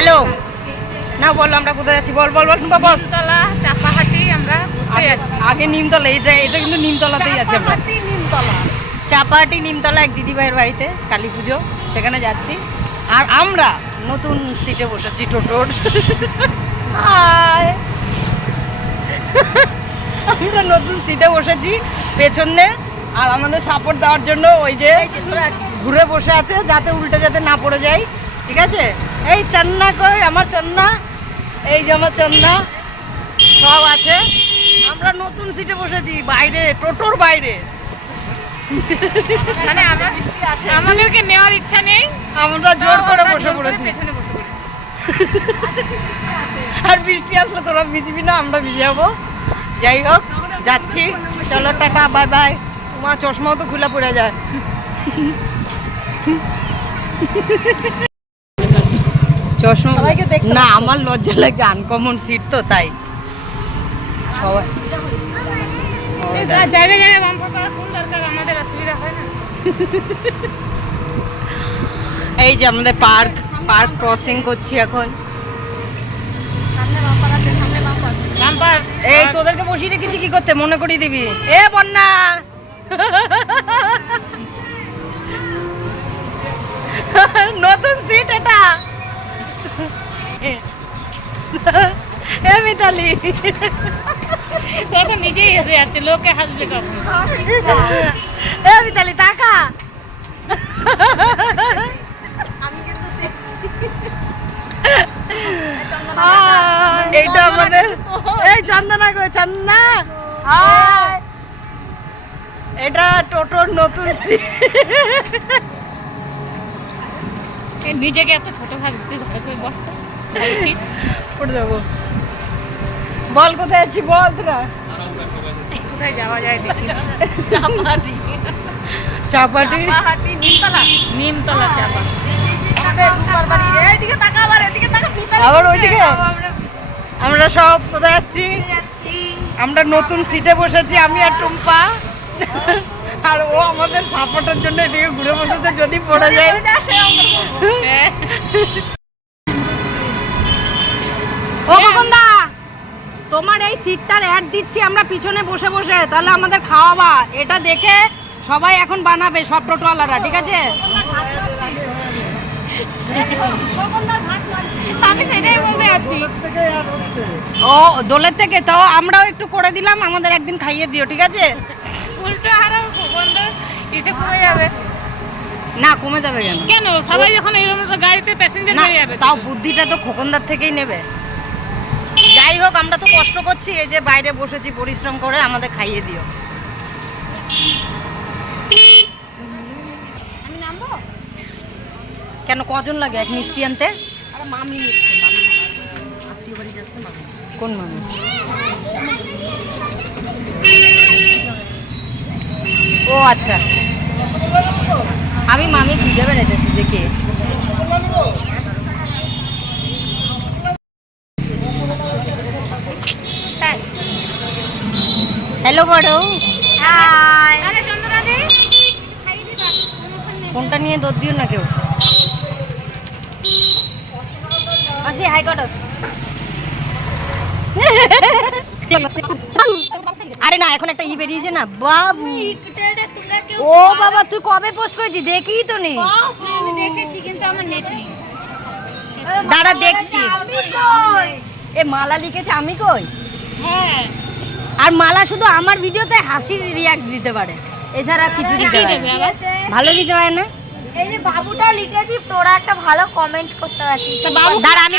hello না বল আমরা কোথায় যাচ্ছি বল বল বল বাবা নিমতলা চাপাহাটি আমরা আগে নিমতলা এটা কিন্তু নিমতলাতেই আছে আমরা নিমতলা চাপাহাটি নিমতলা এক দিদিভাইয়ের বাড়িতে কালী পুজো সেখানে যাচ্ছি আর আমরা নতুন সিটে বসেছি টোটোর আমরা নতুন সিটে বসেছি পেছনে আর আমাদের সাপোর্ট দেওয়ার জন্য ওই যে ঘুরে বসে আছে যাতে উল্টে যাতে না পড়ে যায় ঠিক আছে এই চান্না কই আমার চান্না এই যে আমার চান্না সব আছে আমরা নতুন সিটে বসেছি বাইরে টোটোর বাইরে মানে আমাদেরকে নেওয়ার ইচ্ছা নেই আমরা জোর করে বসে পড়েছি আর বৃষ্টি আসলে তোরা ভিজবি না আমরা ভিজে যাবো যাই হোক যাচ্ছি চলো টাটা বাই বাই তোমার চশমাও তো খুলে পড়ে যায় চশমা না আমার লজ্জা লাগছে আনকমন সিট তো তাই সবাই এই যে আমাদের পার্ক ক্রসিং করছি এখন এই তোদেরকে বসিয়ে রেখেছি কি করতে মনে করিয়ে দিবি এ বন্যা নতুন সিট এটা এ মিতালি দেখো নিজেই হেসে যাচ্ছে লোকে হাসবে কখন এ মিতালি তাকা আমি কিন্তু দেখছি এইটা আমাদের এই চন্দনা গো চন্দনা এটা টোটোর নতুন সিট নিজেকে এত ছোট ভাবতে ধরে করে বসতো উঠে যাবো বল কোথায় আছি বল তোরা কোথায় যাওয়া যায় দেখি চাপাটি নিমতলা চাপা আবার ওইদিকে আমরা সব কোথায় যাচ্ছি আমরা নতুন সিটে বসেছি আমি আর টুম্পা আর ও আমাদের সাপোর্টের জন্য এদিকে ঘুরে বসেছে যদি পড়ে যায় ও খোকনদা তোমার এই সিটটার অ্যাড দিচ্ছি আমরা পিছনে বসে বসে তাহলে আমাদের খাওয়াবা এটা দেখে সবাই এখন বানাবে সব টোটোওয়ালারা ঠিক আছে ও দোলের থেকে তো আমরাও একটু করে দিলাম আমাদের একদিন খাইয়ে দিও ঠিক আছে উল্টো আরো বন্ধ এসে কমে যাবে না কমে যাবে কেন কেন সবাই যখন এইরকম গাড়িতে প্যাসেঞ্জার না হয়ে যাবে তাও বুদ্ধিটা তো খোকনদার থেকেই নেবে যাই হোক আমরা তো কষ্ট করছি এই যে বাইরে বসেছি পরিশ্রম করে আমাদের খাইয়ে দিও আমি নামবো কেন কজন লাগে এক মিষ্টি আনতে কোন মানুষ ও আচ্ছা আমি মামি খুঁজে বেড়াইতেছি যে কে হ্যালো বড় হাই আরে চন্দনা দি খাই দিবা ফোনটা নিয়ে দৌড় দিও না কেউ আসি হাই কট আরে না এখন একটা ই বেরিয়েছে না বাবু ও বাবা তুই কবে পোস্ট করেছিস দেখিই তো নেই আমি দেখেছি কিন্তু আমার নেট নেই দাঁড়া দেখছি এ মালা লিখেছে আমি কই হ্যাঁ আর মালা শুধু আমার ভিডিওতে হাসির রিয়াক্ট দিতে পারে এছাড়া কিছু দিতে পারে ভালো দিতে হয় না এই যে বাবুটা লিখেছি তোরা একটা ভালো কমেন্ট করতে পারছিস দাঁড়া আমি